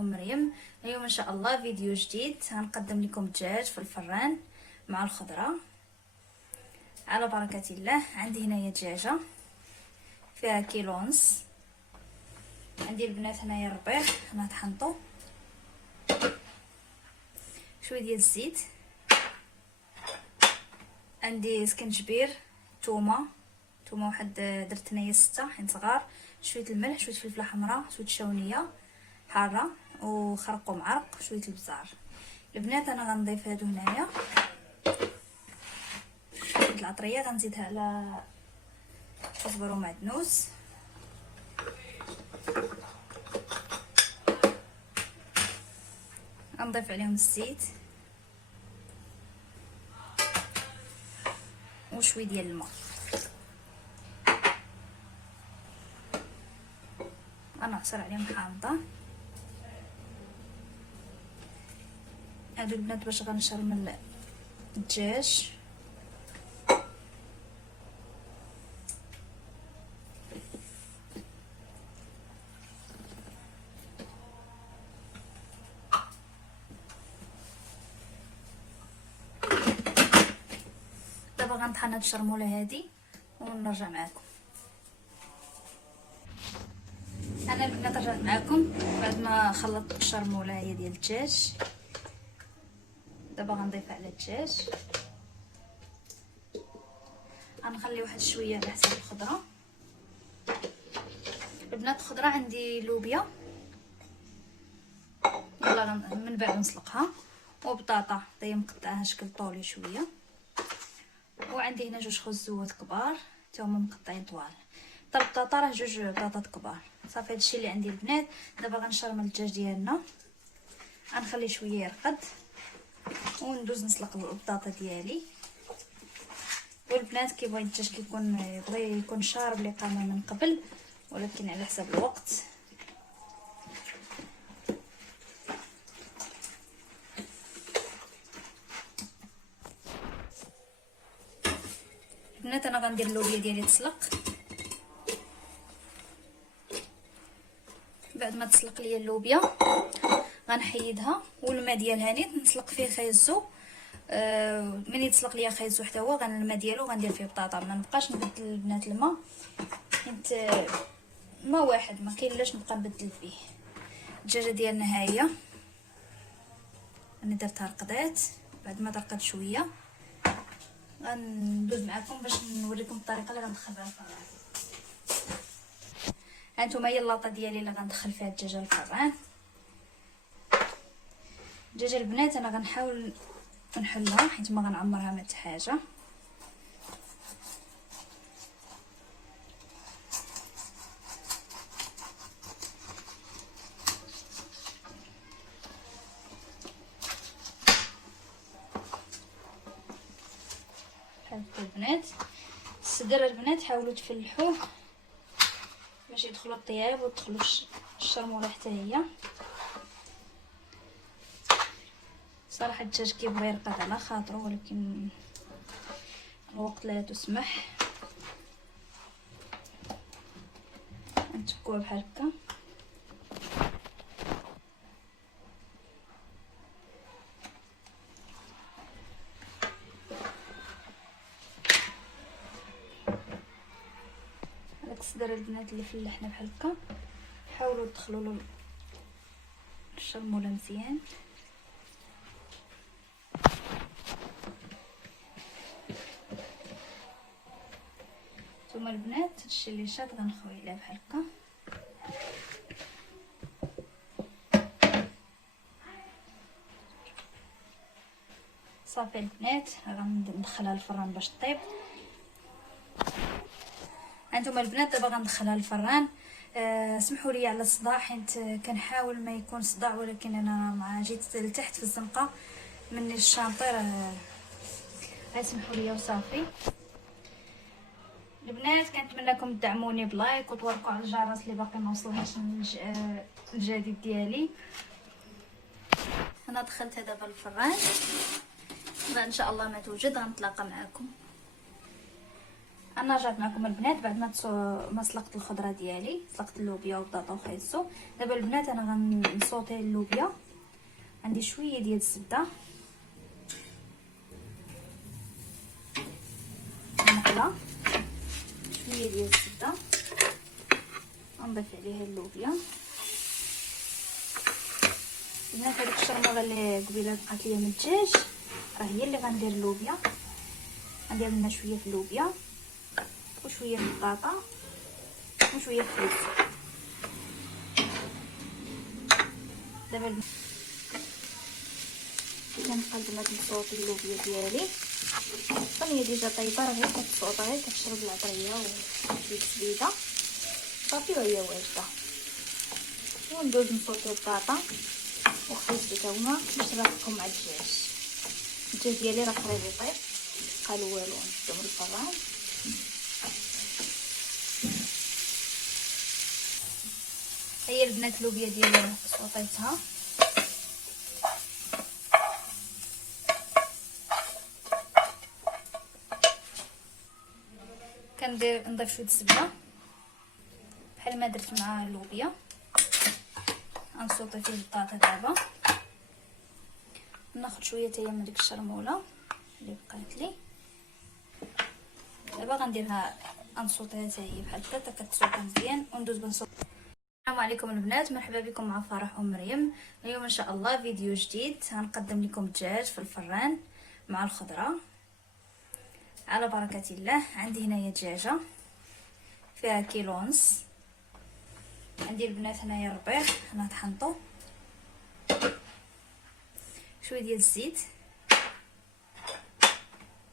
معكم مريم. اليوم ان شاء الله فيديو جديد، هنقدم لكم دجاج في الفران مع الخضره على بركه الله. عندي هنايا دجاجه فيها كيلو ونص. عندي البنات هنايا الربيع انا طحنطو، شويه ديال الزيت، عندي سكنجبير، تومه واحد درت هنايا 6 حيت صغار، شويه الملح، شويه فلفله حمراء، شويه شاونيه حاره وخرق ومعرق، شويه البزار. البنات انا غنضيف هادو هنايا هاد العطريه، غنزيدها على كزبر ومعدنوس، غنضيف عليهم الزيت وشويه ديال الماء. غنعصر عليهم حامضه. هادو البنات باش غنشرمل الدجاج. دابا غنطحن هاد الشرموله هادي ونرجع معكم. انا البنات رجعت معكم بعد ما خلطت الشرموله هي ديال الدجاج. دابا غنضيفها على الدجاج، غنخلي واحد شويه على حساب الخضره. البنات الخضره عندي لوبيا، يلا من بعد نسلقها، وبطاطا هي مقطعاها شكل طولي شويه، وعندي هنا 2 خزوات كبار حتى هما مقطعين طوال. طرب بطاطا راه 2 بطاطات كبار. صافي هادشي اللي عندي البنات. دابا غنشرمل الدجاج ديالنا، غنخليه شويه يرقد وندوز نسلق البطاطا ديالي. والبنات كيبغي الدجاج يبغي يكون شارب الاقامه من قبل، ولكن على حسب الوقت. البنات انا غندير اللوبيا ديالي تسلق. بعد ما تسلق ليا اللوبيا غنحيدها، والماء ديالها نيت نسلق فيه خيزو. من يتسلق ليا خيزو حتى هو الماء ديالو غندير فيه بطاطا. ما نبقاش نبدل البنات الماء حيت ما واحد ما كاين لاش نبقى نبدل فيه. الدجاجه ديالنا ها هي انا درتها رقدات. بعد ما ترقد شويه غندوز معكم باش نوريكم الطريقه اللي غندخل بها الفران. هانتوما هي اللاطه ديالي اللي غندخل فيها الدجاجه الفران. الدجاجه البنات انا غنحاول نحلها حيت ما غنعمرها ما حتى حاجه. بحال هكا البنات. الصدر البنات حاولوا تفلحوه باش يدخلوا الطياب وتدخلوا الشرموله حتى هي. صراحه الدجاج كيبغي يرقد على خاطرو، ولكن الوقت لا تسمح. نتبكوه بحال هكا. هذاك الصدر البنات اللي فلحنا بحال هكا حاولوا تدخلوا له الشرموله مزيان. ثم البنات هادشي اللي شاد غنخوي عليه بحال هكا. صافي البنات غندخلها للفران باش طيب. هانتوما البنات دابا غندخلها للفران. سمحوا لي على الصداع حيت كنحاول ما يكون صداع، ولكن انا مع جيت لتحت في الزنقه من الشانطير. سمحوا لي وصافي. البنات كنتمنىكم تدعموني بلايك وتوركوا على الجرس اللي باقي ما وصلهاش الجديد ديالي. انا دخلتها دابا الفران، بعد ان شاء الله ما توجد غنتلاقى معكم. انا رجعت معكم البنات بعد ما سلقت الخضره ديالي، سلقت اللوبيا وبطاطا وخيزو. دابا البنات انا غنصوتي اللوبيا. عندي شويه ديال الزبده، مقله شويه ديال الزبده، غنضيف عليها اللوبيا. البنات هذيك الشرموله اللي قبيله بقات ليا من الدجاج راه هي اللي غندير اللوبيا. غندير منها شويه في اللوبيا وشويه في البطاطا وشويه في الخبز. دابا كنبقى البنات نصوتي اللوبيا ديالي. هي ديجا طيبه، راه غير كتصوطا، غير كتشرب العطريه وشويه الزبيده صافي وهي واجده. وندوز نصوتي البطاطا وخبز حتى هما باش نرافقهم مع الدجاج ديالي راه قريب يطيب. قالوا والو نشدو من الفران. هي البنات اللوبيا ديالي صوطيتها. نضيف شويه الزبده بحال ما درت مع اللوبيا. غنصوطي فيه البطاطا. دابا ناخذ شويه حتى هي من ديك الشرموله اللي بقات لي. دابا غنديرها غنصوطيها حتى هي بحال هكا كتصوطا مزيان وندوز بنصوط. السلام عليكم البنات، مرحبا بكم مع فرح ومريم. اليوم ان شاء الله فيديو جديد، غنقدم لكم الدجاج في الفران مع الخضره على بركه الله. عندي هنايا دجاجه فيها كيلو ونص. عندي البنات هنايا ربيع انا طحنطو، شويه ديال الزيت،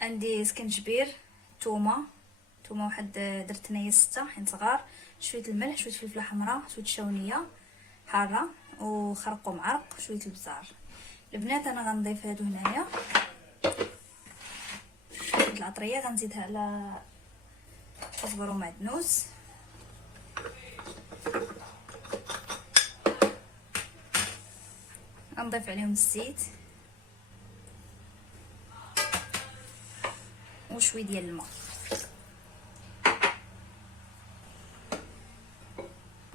عندي سكنجبير، تومه واحد درت هنايا 6 حين صغار، شويه الملح، شويه فلفله حمراء، شويه شاونيه حاره وخرق ومعرق، شويه البزار. البنات انا غنضيف هادو هنايا العطريه، غنزيدها على كزبر ومعدنوس. غنضيف عليهم الزيت وشويه ديال الماء.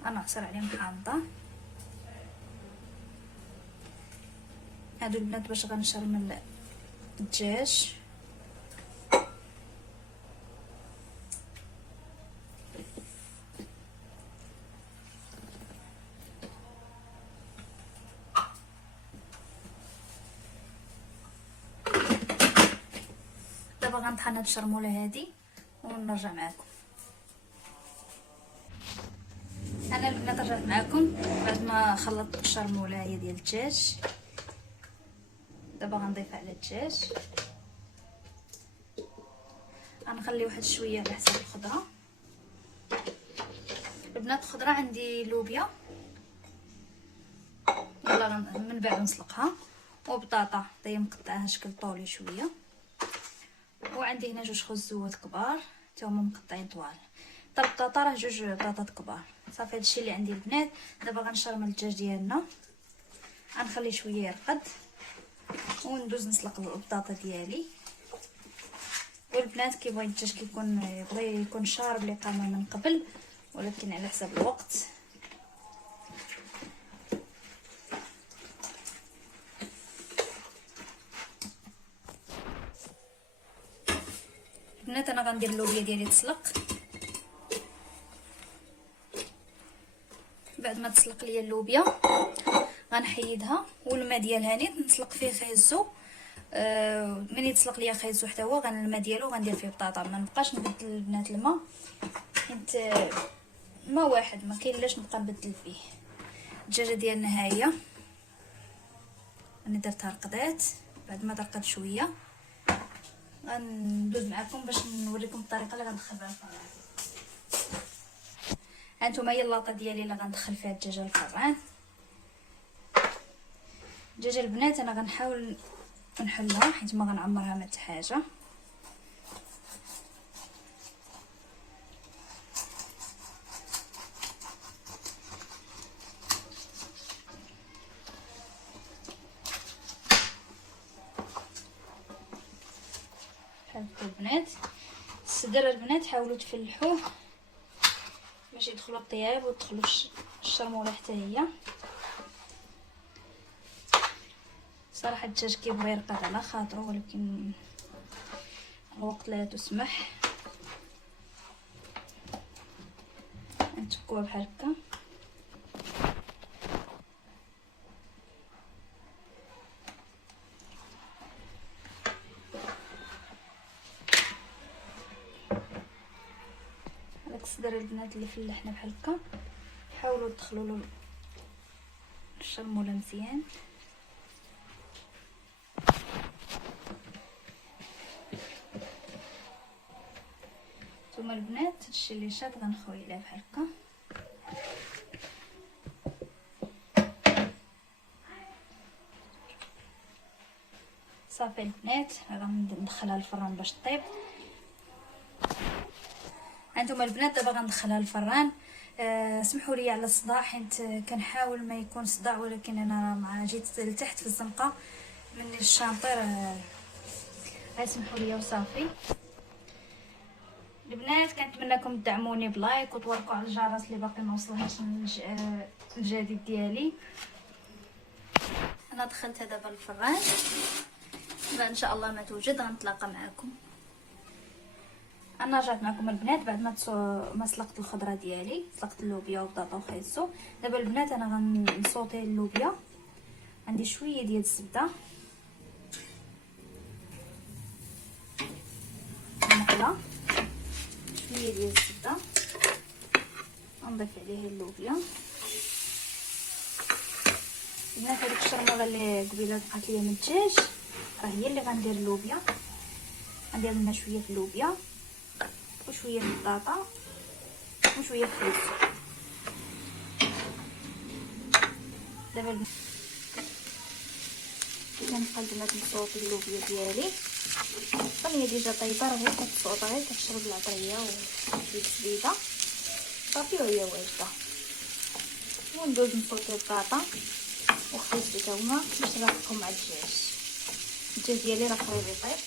غنعصر عليهم حامضه. هادو البنات باش غنشرمل الدجاج. دابا غنطحن هاد الشرموله هادي ونرجع معكم. انا البنات رجعت معكم بعد ما خلطت الشرموله هي ديال الدجاج. دابا غنضيفها على الدجاج. غنخلي واحد شويه على حساب الخضره. البنات الخضره عندي لوبيا يلا من بعد نسلقها، وبطاطا هي مقطعاها شكل طولي شويه، وعندي هنا جوج خزوات كبار حتى هما مقطعين طوال. طرب البطاطا راه جوج بطاطات كبار. صافي هادشي اللي عندي البنات. دابا غنشرمل الدجاج ديالنا، غنخليه شويه يرقد وندوز نسلق البطاطا ديالي. والبنات كيبغي الدجاج يبغي يكون شارب الإقامة من قبل، ولكن على حسب الوقت. البنات انا غندير اللوبيا ديالي تسلق. بعد ما تسلق ليا اللوبيا غنحيدها، والماء ديالها نيت نسلق فيه خيزو. من يتسلق ليا خيزو حتى هو الماء ديالو غندير فيه بطاطا. ما نبقاش نبدل البنات الماء، حيت ما واحد ما كاين لاش نبقى نبدل فيه. الدجاجه ديالنا ها هي انا درتها رقدات. بعد ما ترقد شويه غندوز معكم باش نوريكم الطريقه اللي غندخل بها الفران. هانتوما هي اللاطه ديالي اللي غندخل فيها الدجاجه الفران. الدجاجه البنات انا غنحاول نحلها حيت ما غنعمرها ما حتى حاجه. هادو البنات 7 الصغار البنات حاولوا تفلحوه باش يدخلوا الطياب ويدخلوا الشرموله حتى هي. صراحه الدجاج كيبغي يرقد على خاطرو ولكن الوقت لا تسمح. نتكوها بحال هكا. هذاك الصدر البنات اللي فلحنا بحال هكا حاولوا تدخلوا له الشرموله مزيان. ثم البنات هادشي اللي شاد غنخوي عليه بحال هكا. صافي البنات غندخلها للفران باش طيب. هانتوما البنات دابا غندخلها للفران. سمحوا لي على الصداع حيت كنحاول ما يكون صداع، ولكن انا مع جيت لتحت في الزنقه من الشانطير. سمحوا لي وصافي. البنات كنتمنىكم تدعموني بلايك وتوركوا على الجرس اللي باقي ما وصلهاش الجديد ديالي. انا دخلتها دابا الفران، بعد ان شاء الله ما توجد غنتلاقى معكم. انا رجعت معكم البنات بعد ما سلقت الخضره ديالي، سلقت اللوبيا وبطاطا وخيزو. دابا البنات انا غنصوتي اللوبيا. عندي شويه ديال الزبده مقله، شويه ديال الزبده غنضيف عليه اللوبيا. البنات هذيك الشرموله اللي قبيله بقات ليا من الدجاج راه هي اللي غندير اللوبيا. غندير لنا شويه في اللوبيا وشويه في البطاطا وشويه في الخبز. دابا كنبقى البنات نصوتي اللوبيا ديالي. هي ديجا طيبه، راه غير كتصوطا غير كتشرب العطريه وشويه الزبيده صافي وهي واجده. وندوز نصوتي البطاطا وخيزو تا هما باش نرافقهم مع الدجاج ديالي راه قريب يطيب.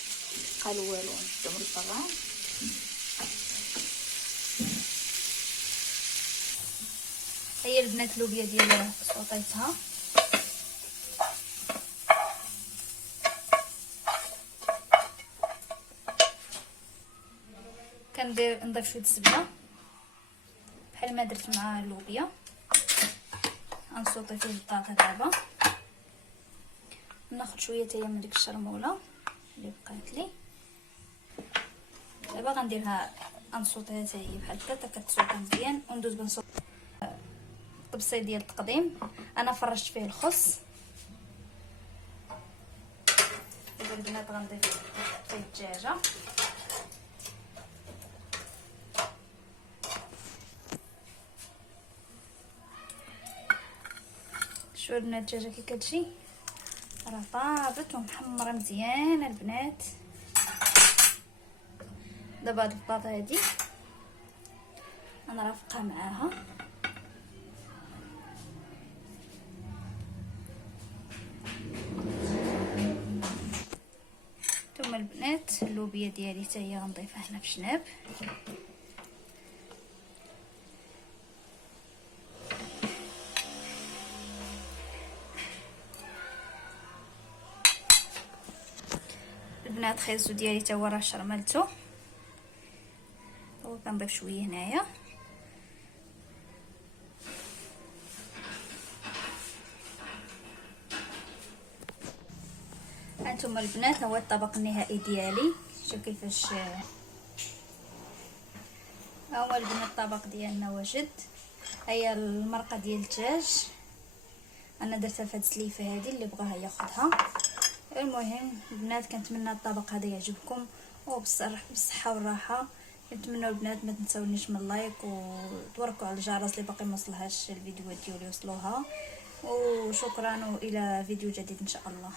قالوا والو نشدو من الفران. هي البنات اللوبيا ديالي صوطيتها. نضيف شويه الزبده بحال ما درت مع اللوبيا. غنصوطي فيه البطاطا. دابا ناخذ شويه حتى هي من ديك الشرموله اللي بقات لي. دابا غنديرها غنصوطيها حتى هي بحال هكا كتصوطا مزيان. وندوز بنصوط الطبسي ديال التقديم. انا فرشت فيه الخس. دابا البنات غنضيف طبسي الدجاجه. شوفوا البنات الدجاجه كي كتجي راه طابت ومحمره مزيان البنات. دابا هاد البطاطا هادي غنرافقها معاها. ثم البنات اللوبيا ديالي حتى هي غنضيفها هنا في جناب. البنات خيزو ديالي تا هو راه شرملتو وكنضيف شويه هنايا. هانتوما البنات هو الطبق النهائي ديالي. شوفوا كيفاش ها هو البنات الطبق ديالنا وجد. هي المرقه ديال الدجاج انا درتها في هاد السليفه هذه اللي بغاها ياخذها. المهم البنات كنتمنى الطبق هذا يعجبكم وبالصحه والراحه. كنتمنى البنات ما تنساونيش من اللايك وتوركوا على الجرس اللي باقي ما وصلهاش الفيديوهات ديالي يوصلوها. وشكرا والى فيديو جديد ان شاء الله.